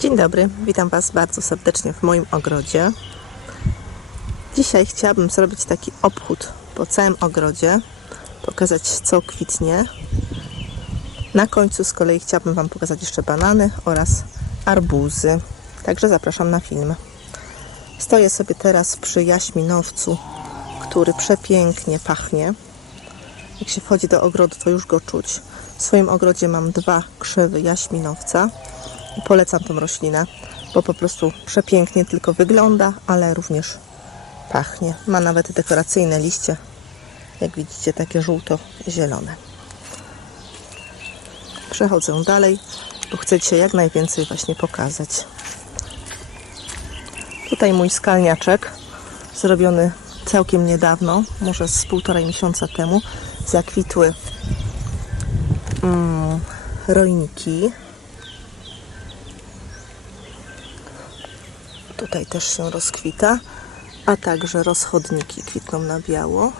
Dzień dobry, witam Was bardzo serdecznie w moim ogrodzie. Dzisiaj chciałabym zrobić taki obchód po całym ogrodzie, pokazać co kwitnie. Na końcu z kolei chciałabym Wam pokazać jeszcze banany oraz arbuzy. Także zapraszam na film. Stoję sobie teraz przy jaśminowcu, który przepięknie pachnie. Jak się wchodzi do ogrodu, to już go czuć. W swoim ogrodzie mam dwa krzewy jaśminowca. Polecam tą roślinę, bo po prostu przepięknie tylko wygląda, ale również pachnie. Ma nawet dekoracyjne liście, jak widzicie, takie żółto-zielone. Przechodzę dalej, bo chcę Ci jak najwięcej właśnie pokazać. Tutaj mój skalniaczek, zrobiony całkiem niedawno, może z półtorej miesiąca temu, zakwitły mm, rojniki. Tutaj też się rozkwita, a także rozchodniki kwitną na biało.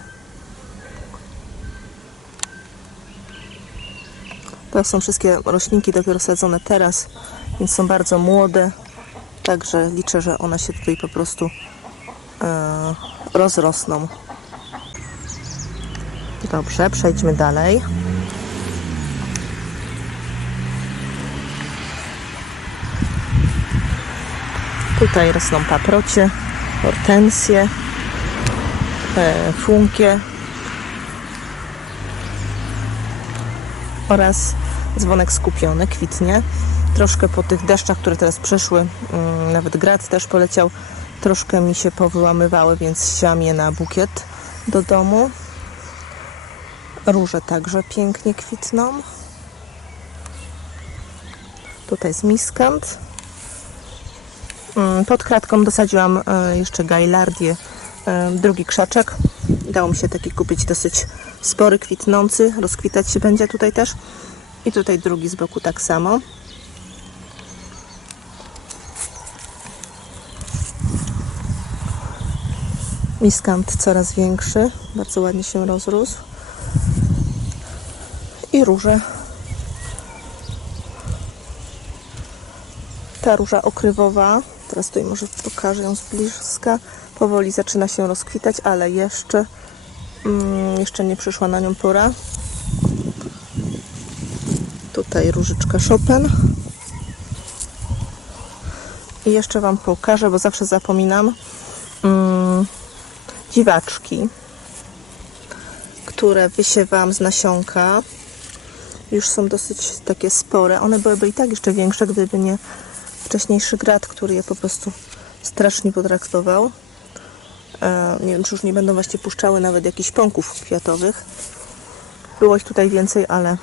To są wszystkie roślinki dopiero sadzone teraz, więc są bardzo młode. Także liczę, że one się tutaj po prostu e, rozrosną. Dobrze, przejdźmy dalej. Tutaj rosną paprocie, hortensje, e, funkie oraz dzwonek skupiony, kwitnie. Troszkę po tych deszczach, które teraz przyszły, mm, nawet grad też poleciał, troszkę mi się powyłamywały, więc siam je na bukiet do domu. Róże także pięknie kwitną. Tutaj jest miskant. Mm, Pod kratką dosadziłam e, jeszcze gajlardię, e, drugi krzaczek. Dało mi się taki kupić dosyć spory, kwitnący. Rozkwitać się będzie tutaj też. I tutaj drugi z boku tak samo. Miskant coraz większy, bardzo ładnie się rozrósł. I róże. Ta róża okrywowa, teraz tutaj może pokażę ją z bliska, powoli zaczyna się rozkwitać, ale jeszcze, mm, jeszcze nie przyszła na nią pora. Tutaj różyczka Chopin. I jeszcze Wam pokażę, bo zawsze zapominam, mm, dziwaczki, które wysiewam z nasionka. Już są dosyć takie spore. One byłyby i tak jeszcze większe, gdyby nie wcześniejszy grad, który je po prostu strasznie potraktował. E, nie wiem, czy już nie będą właśnie puszczały nawet jakichś pąków kwiatowych. Było ich tutaj więcej, ale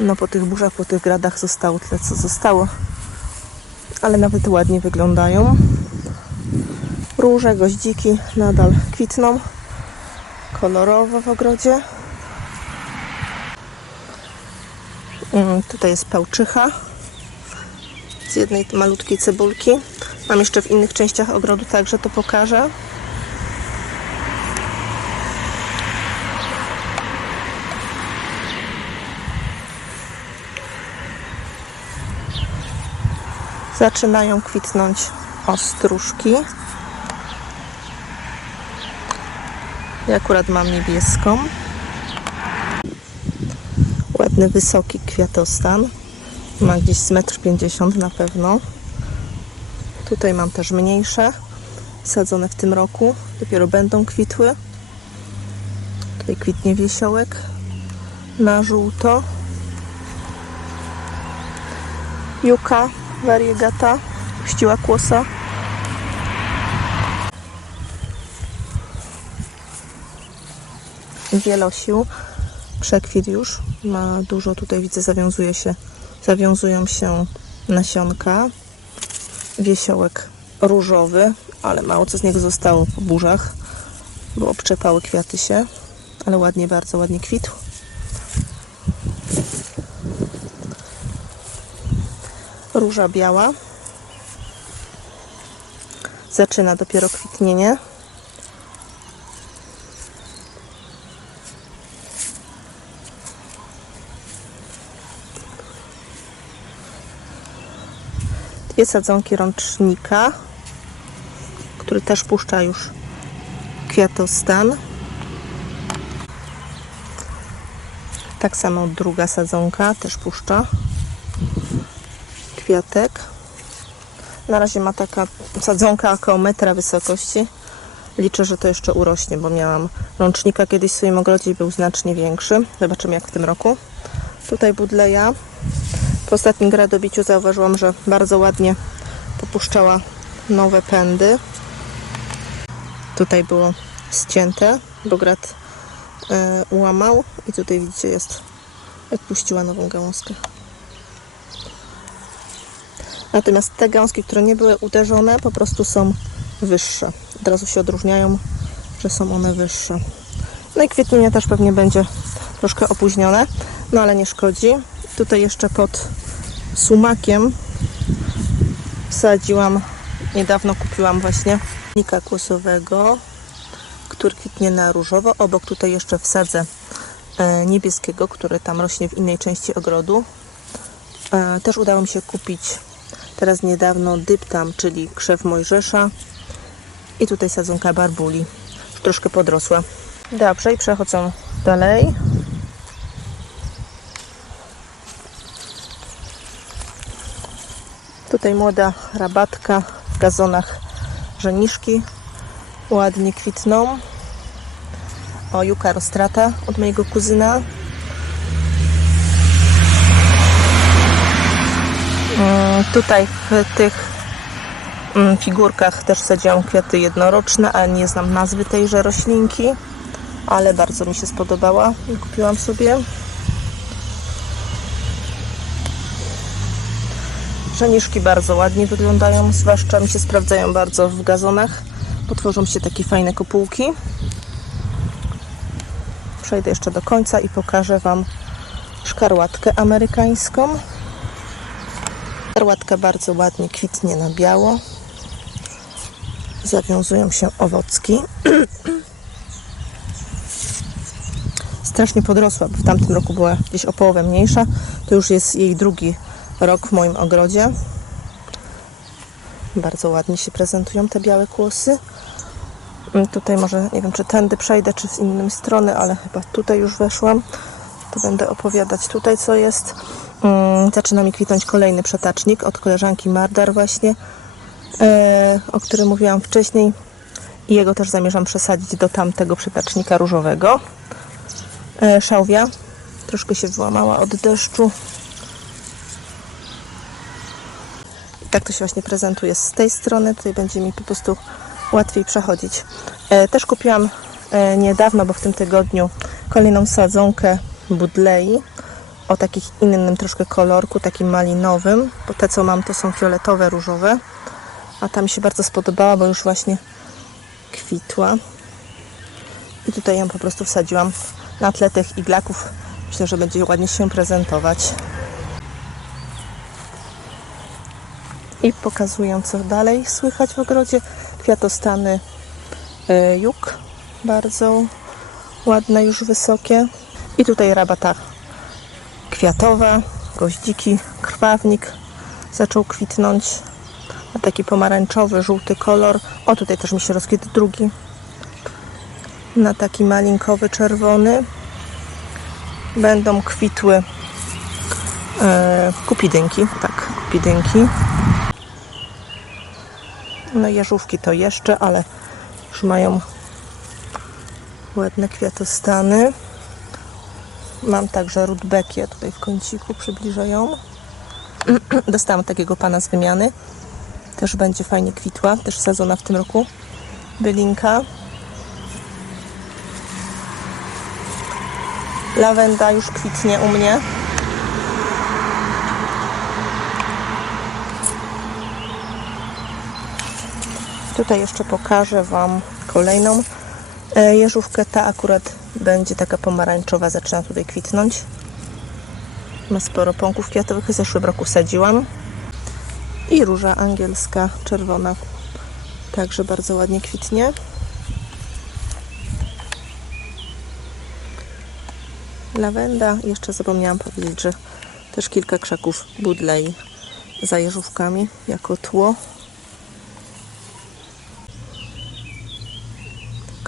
no po tych burzach, po tych gradach zostało tyle, co zostało. Ale nawet ładnie wyglądają. Róże, goździki nadal kwitną. Kolorowo w ogrodzie. Mm, Tutaj jest pałczycha z jednej malutkiej cebulki. Mam jeszcze w innych częściach ogrodu, także to pokażę. Zaczynają kwitnąć ostróżki. Ja akurat mam niebieską. Ładny, wysoki kwiatostan. Ma gdzieś z 1,50 m na pewno. Tutaj mam też mniejsze, sadzone w tym roku. Dopiero będą kwitły. Tutaj kwitnie wiesiołek na żółto. Juka variegata, puściła kłosa. Wielosił, przekwit już, ma dużo, tutaj widzę zawiązuje się, zawiązują się nasionka. Wiesiołek różowy, ale mało co z niego zostało po burzach, bo obczepały kwiaty się, ale ładnie, bardzo ładnie kwitł. Róża biała. Zaczyna dopiero kwitnienie. Dwie sadzonki rącznika, który też puszcza już kwiatostan. Tak samo druga sadzonka też puszcza kwiatek. Na razie ma taka sadzonka około metra wysokości. Liczę, że to jeszcze urośnie, bo miałam rącznika kiedyś w swoim ogrodzie i był znacznie większy. Zobaczymy jak w tym roku. Tutaj budleja. Po ostatnim gradobiciu zauważyłam, że bardzo ładnie popuszczała nowe pędy. Tutaj było ścięte, bo grad e, ułamał i tutaj widzicie jest, jak puściła nową gałązkę. Natomiast te gałązki, które nie były uderzone, po prostu są wyższe. Od razu się odróżniają, że są one wyższe. No i kwietnienie też pewnie będzie troszkę opóźnione, no ale nie szkodzi. Tutaj jeszcze pod sumakiem wsadziłam, niedawno kupiłam właśnie nika kłosowego, który kwitnie na różowo. Obok tutaj jeszcze wsadzę e, niebieskiego, który tam rośnie w innej części ogrodu. E, Też udało mi się kupić teraz niedawno dyptam, czyli krzew Mojżesza i tutaj sadzonka barbuli. Troszkę podrosła. Dobrze, i przechodzą dalej. Tutaj młoda rabatka w gazonach żeniszki ładnie kwitną. O, juka rostrata od mojego kuzyna. Mm, Tutaj w tych mm, figurkach też sadziłam kwiaty jednoroczne, ale nie znam nazwy tejże roślinki, ale bardzo mi się spodobała i kupiłam sobie. Żeniszki bardzo ładnie wyglądają, zwłaszcza mi się sprawdzają bardzo w gazonach, bo tworzą się takie fajne kopułki. Przejdę jeszcze do końca i pokażę Wam szkarłatkę amerykańską. Szkarłatka bardzo ładnie kwitnie na biało. Zawiązują się owocki. Strasznie podrosła, bo w tamtym roku była gdzieś o połowę mniejsza. To już jest jej drugi rok w moim ogrodzie. Bardzo ładnie się prezentują te białe kłosy. Mm, Tutaj może, nie wiem czy tędy przejdę, czy z innej strony, ale chyba tutaj już weszłam. To będę opowiadać tutaj, co jest. Mm, Zaczyna mi kwitnąć kolejny przetacznik od koleżanki Mardar właśnie, e, o którym mówiłam wcześniej. I jego też zamierzam przesadzić do tamtego przetacznika różowego. E, Szałwia troszkę się wyłamała od deszczu. I tak to się właśnie prezentuje z tej strony. Tutaj będzie mi po prostu łatwiej przechodzić. E, Też kupiłam e, niedawno, bo w tym tygodniu, kolejną sadzonkę budlei o takim innym troszkę kolorku, takim malinowym, bo te co mam to są fioletowe, różowe, a ta mi się bardzo spodobała, bo już właśnie kwitła. I tutaj ją po prostu wsadziłam na tle tych iglaków. Myślę, że będzie ładnie się prezentować. I pokazuję, co dalej słychać w ogrodzie. Kwiatostany y, juk, bardzo ładne, już wysokie. I tutaj rabata kwiatowa, goździki, krwawnik zaczął kwitnąć. Ma taki pomarańczowy, żółty kolor. O, tutaj też mi się rozkwitł drugi. Na taki malinkowy, czerwony. Będą kwitły e, kupidynki. Tak, kupidynki. No i jeżówki to jeszcze, ale już mają ładne kwiatostany. Mam także rudbekię tutaj w kąciku, przybliżę ją. Dostałam takiego pana z wymiany. Też będzie fajnie kwitła, też sadzona w tym roku. Bylinka. Lawenda już kwitnie u mnie. Tutaj jeszcze pokażę Wam kolejną e, jeżówkę. Ta akurat będzie taka pomarańczowa, zaczyna tutaj kwitnąć. Ma sporo pąków kwiatowych, w zeszłym roku sadziłam. I róża angielska, czerwona, także bardzo ładnie kwitnie. Lawenda, jeszcze zapomniałam powiedzieć, że też kilka krzaków budlei za jeżówkami jako tło.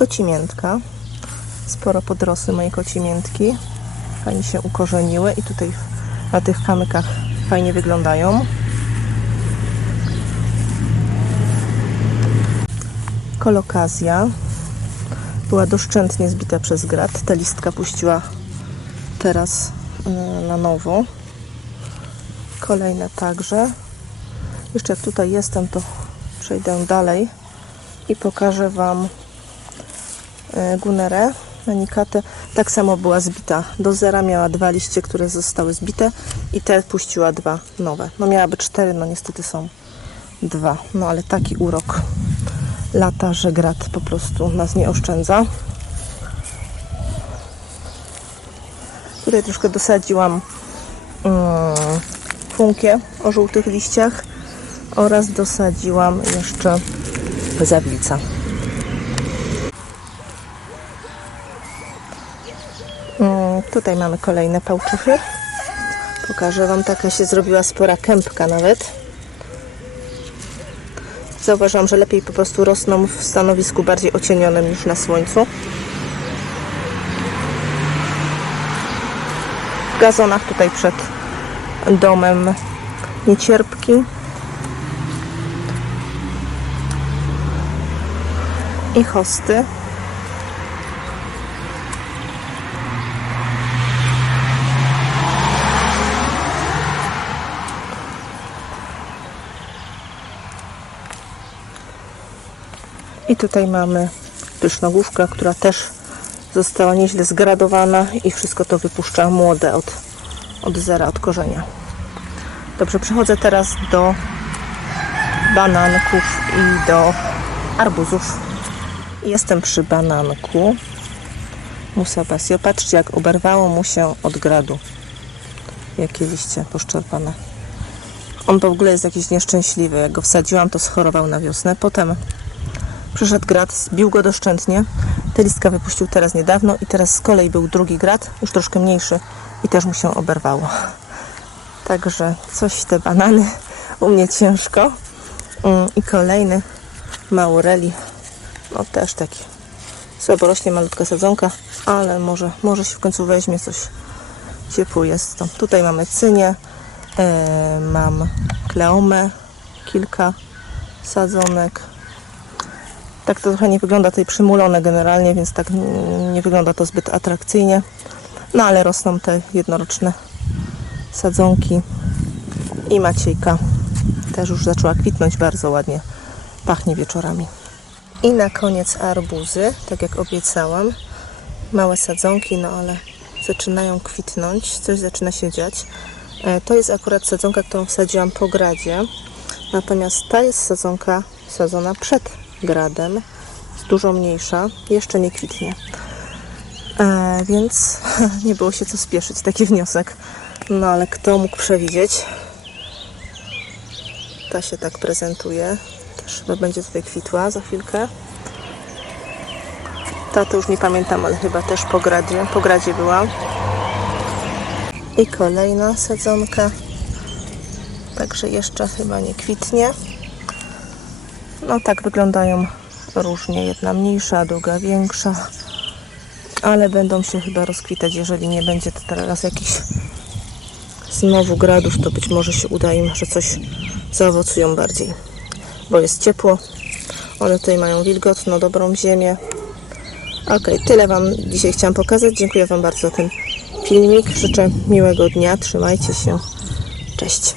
Kocimiętka. Sporo podrosły moje kocimiętki. Fajnie się ukorzeniły i tutaj na tych kamykach fajnie wyglądają. Kolokazja była doszczętnie zbita przez grat. Ta listka puściła teraz y, na nowo. Kolejne także. Jeszcze jak tutaj jestem, to przejdę dalej i pokażę Wam gunerę manikatę. Tak samo była zbita do zera. Miała dwa liście, które zostały zbite i te puściła dwa nowe. No miałaby cztery, no niestety są dwa. No ale taki urok lata, że grat po prostu nas nie oszczędza. Tutaj troszkę dosadziłam mm, funkię o żółtych liściach oraz dosadziłam jeszcze zawilca. Tutaj mamy kolejne pałczuchy. Pokażę Wam, taka się zrobiła spora kępka nawet. Zauważyłam, że lepiej po prostu rosną w stanowisku bardziej ocienionym niż na słońcu. W gazonach tutaj przed domem niecierpki. I hosty. I tutaj mamy pysznogłówkę, która też została nieźle zgradowana i wszystko to wypuszcza młode od, od zera, od korzenia. Dobrze, przechodzę teraz do bananków i do arbuzów. Jestem przy bananku Musa Basio. Patrzcie, jak oberwało mu się od gradu. Jakie liście poszczerpane. On w ogóle jest jakiś nieszczęśliwy. Jak go wsadziłam, to schorował na wiosnę. Potem Przyszedł grad, zbił go doszczętnie. Te listka wypuścił teraz niedawno i teraz z kolei był drugi grad, już troszkę mniejszy i też mu się oberwało. Także coś te banany u mnie ciężko. Mm, I kolejny Maureli. No też taki słabo rośnie, malutka sadzonka, ale może, może się w końcu weźmie coś ciepło jest to. Tutaj mamy cynię, e, mam kleomę, kilka sadzonek, tak to trochę nie wygląda tutaj przymulone generalnie, więc tak nie wygląda to zbyt atrakcyjnie. No ale rosną te jednoroczne sadzonki i Maciejka też już zaczęła kwitnąć bardzo ładnie. Pachnie wieczorami. I na koniec arbuzy, tak jak obiecałam. Małe sadzonki, no ale zaczynają kwitnąć, coś zaczyna się dziać. E, To jest akurat sadzonka, którą wsadziłam po gradzie. Natomiast ta jest sadzonka sadzona przed gradem. Jest dużo mniejsza, jeszcze nie kwitnie. E, więc nie było się co spieszyć, taki wniosek. No ale kto mógł przewidzieć? Ta się tak prezentuje. Też chyba będzie tutaj kwitła za chwilkę. Ta to już nie pamiętam, ale chyba też po gradzie, po gradzie była. I kolejna sadzonka. Także jeszcze chyba nie kwitnie. No tak wyglądają różnie. Jedna mniejsza, druga większa. Ale będą się chyba rozkwitać, jeżeli nie będzie to teraz jakiś znowu gradów, to być może się uda im, że coś zaowocują bardziej. Bo jest ciepło. One tutaj mają wilgotną, dobrą ziemię. Ok, tyle Wam dzisiaj chciałam pokazać. Dziękuję Wam bardzo za ten filmik. Życzę miłego dnia. Trzymajcie się. Cześć.